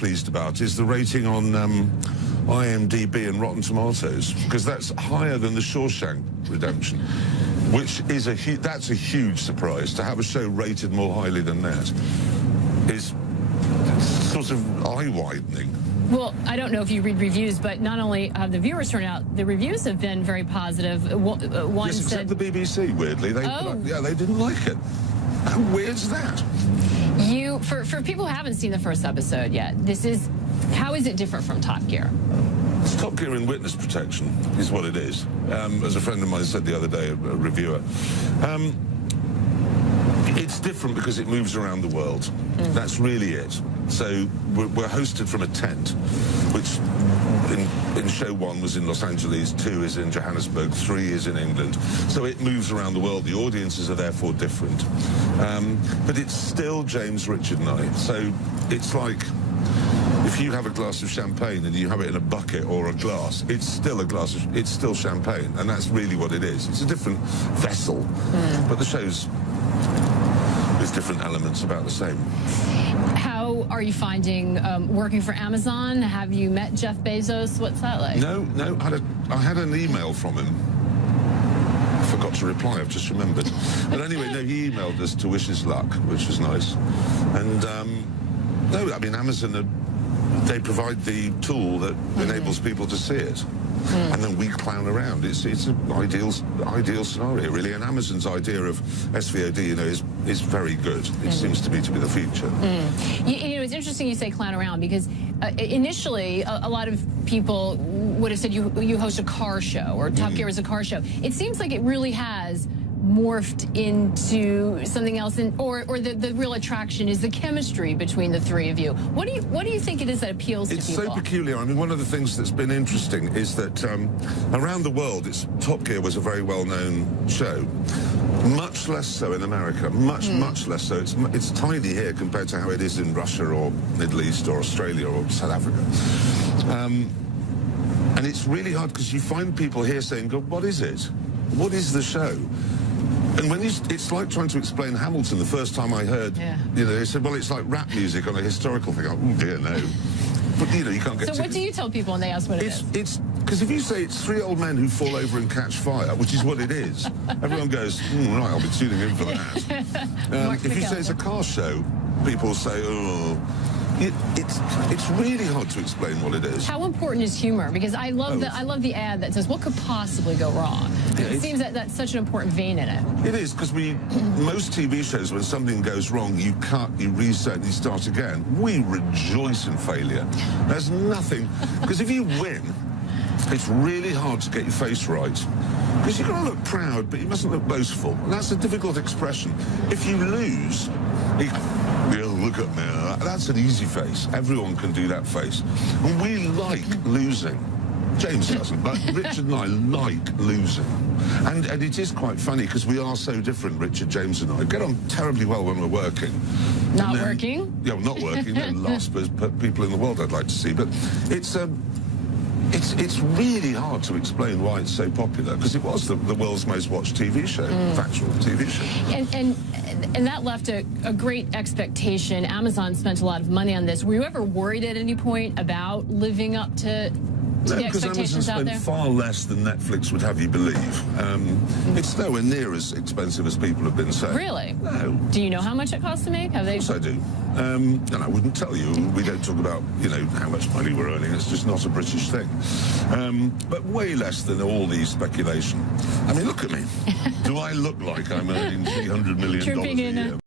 pleased about is the rating on IMDb and Rotten Tomatoes, because that's higher than The Shawshank Redemption, which is that's a huge surprise. To have a show rated more highly than that is sort of eye-widening. Well, I don't know if you read reviews, but not only have the viewers turned out, the reviews have been very positive. One yes, said, except the BBC, weirdly. They didn't like it. How weird's that? For people who haven't seen the first episode yet, how is it different from Top Gear? It's Top Gear in witness protection, is what it is. As a friend of mine said the other day, a reviewer. It's different because it moves around the world. That's really it. So we're hosted from a tent, which in show 1 was in Los Angeles, 2 is in Johannesburg, 3 is in England. So it moves around the world. The audiences are therefore different. But it's still James, Richard and I. So it's like if you have a glass of champagne and you have it in a bucket or a glass, it's still it's still champagne. And that's really what it is. It's a different vessel. But the show's there's different elements about the same. How are you finding working for Amazon? Have you met Jeff Bezos? What's that like? No. I had an email from him. I forgot to reply, I've just remembered. But anyway, no, he emailed us to wish us luck, which was nice. And no, I mean, Amazon, they provide the tool that enables people to see it. And then we clown around. It's an ideal scenario, really. And Amazon's idea of SVOD, you know, is very good. It seems to me to be the future. You know, it's interesting you say clown around, because initially a lot of people would have said you host a car show, or Top Gear is a car show. It seems like it really has morphed into something else, or the real attraction is the chemistry between the three of you. What do you think it is that appeals to people? It's so peculiar. I mean, one of the things that's been interesting is that around the world, Top Gear was a very well-known show. Much less so in America. Much less so. It's tiny here compared to how it is in Russia or Middle East or Australia or South Africa. And it's really hard because you find people here saying, "God, what is it? What is the show?" And when it's like trying to explain Hamilton. The first time I heard, you know, they said, well, it's like rap music on a historical thing. Oh, dear, no. But, you know, you can't get So what do you tell people when they ask what it is? It's because if you say it's 3 old men who fall over and catch fire, which is what it is, everyone goes, right, I'll be tuning in for that. If you say it's a car show, people say, oh... It's really hard to explain what it is. How important is humor? Because I love the ad that says, what could possibly go wrong? It seems that that's such an important vein in it. It is, because most TV shows, when something goes wrong, you cut, you reset, and you start again. We rejoice in failure. There's nothing, because if you win, it's really hard to get your face right. Because you've got to look proud, but you mustn't look boastful. And that's a difficult expression. If you lose, look at me. That's an easy face. Everyone can do that face. And we like losing. James doesn't, but Richard and I like losing. And it is quite funny because we are so different, Richard, James and I. Get on terribly well when we're working. Not working? Yeah, well, not working. They're the last people in the world I'd like to see. But it's really hard to explain why it's so popular, because it was the world's most watched TV show, factual TV show. And that left a great expectation. Amazon spent a lot of money on this. Were you ever worried at any point about living up to the expectations out there? Amazon spent far less than Netflix would have you believe. It's nowhere near as expensive as people have been saying. Really? No. Do you know how much it costs to make? Of course I do. And I wouldn't tell you. We don't talk about, you know, how much money we're earning. It's just not a British thing. But way less than all the speculation. I mean, look at me. Do I look like I'm earning $300 million a year?